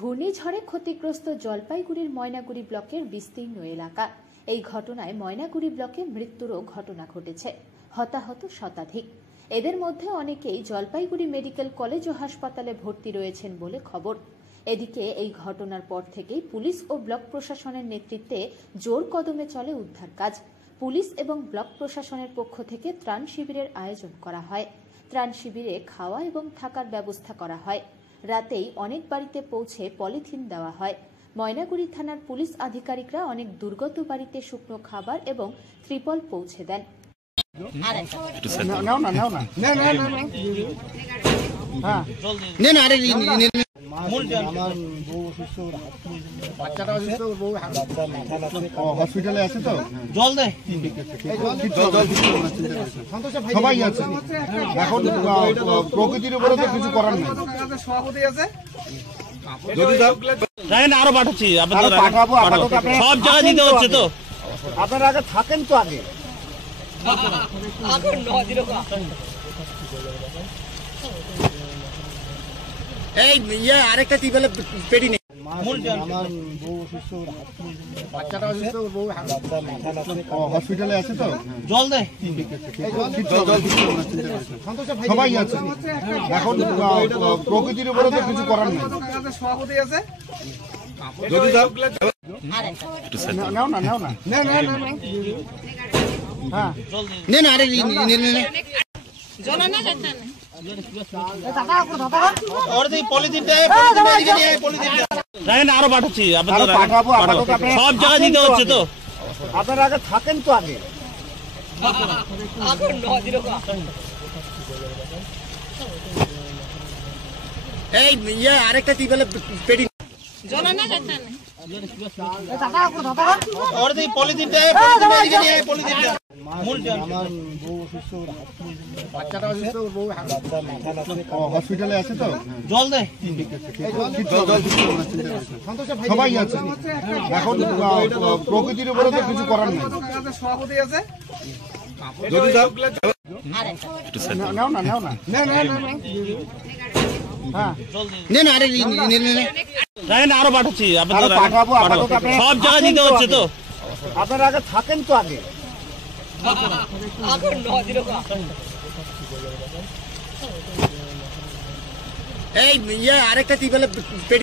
ঘূর্ণিঝড়ে ক্ষতিগ্রস্ত জলপাইগুড়ির ময়নাগুড়ি ব্লকের বিস্তীর্ণ এলাকা। এই ঘটনায় ময়নাগুড়ি ব্লকে মৃত্যুরও ঘটনা ঘটেছে। হতাহত শতাধিক। এদের মধ্যে অনেকেই জলপাইগুড়ি মেডিকেল কলেজ ও হাসপাতালে ভর্তি রয়েছেন বলে খবর। এদিকে এই ঘটনার পর থেকেই পুলিশ ও ব্লক প্রশাসনের নেতৃত্বে জোর কদমে চলে উদ্ধার কাজ। পুলিশ এবং ব্লক প্রশাসনের পক্ষ থেকে ত্রাণ শিবিরের আয়োজন করা হয়। ত্রাণ শিবিরে খাওয়া এবং থাকার ব্যবস্থা করা হয়। রাতেই অনেক বাড়িতে পৌঁছে পলিথিন দেওয়া হয়। ময়নাগুড়ি থানার পুলিশ আধিকারিকরা অনেক দুর্গত বাড়িতে শুকনো খাবার এবং ত্রিপল পৌঁছে দেন। হসপিটালে আছে তো জল দেয় সবাই আছে। এখন প্রকৃতির উপরে তো কিছু করার নেই। আরো পাঠাচ্ছি, পাঠাবো সব জায়গায় দিতে হচ্ছে তো। আপনারা আগে থাকেন তো আগে। এই আরেকটা টিপেলে পেটি নেই। হসপিটালে আছে তো জল দেয় সবাই আছে। এখন প্রকৃতির উপরে তো কিছু করার নেই। আরো পাঠাচ্ছি, পাঠাবো সব জায়গায় দিতে হচ্ছে তো। আপনারা আগে থাকেন তো আগে। এই আরেকটা টিপেলে পেটি হসপিটালে আছে তো জল দেয় সবাই আছে। এখন প্রকৃতির উপরে তো কিছু করার নেই। আরো পাঠাচ্ছি, পাঠাবো সব জায়গায় দিতে হচ্ছে তো। আপনারা আগে থাকেন তো আগে। এই আরেকটা টিপেলে পেটি